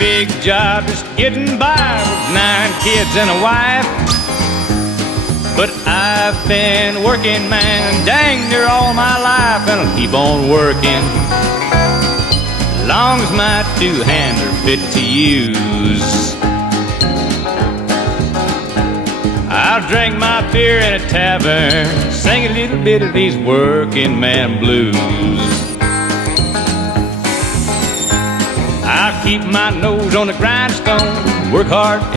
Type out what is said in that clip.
big job just getting by with 9 kids and a wife. But I've been working, man, dang near all my life, and I'll keep on working long as my 2 hands are fit to use. I'll drink my beer in a tavern, sing a little bit of these working man blues. I'll keep my nose on the grindstone, work hard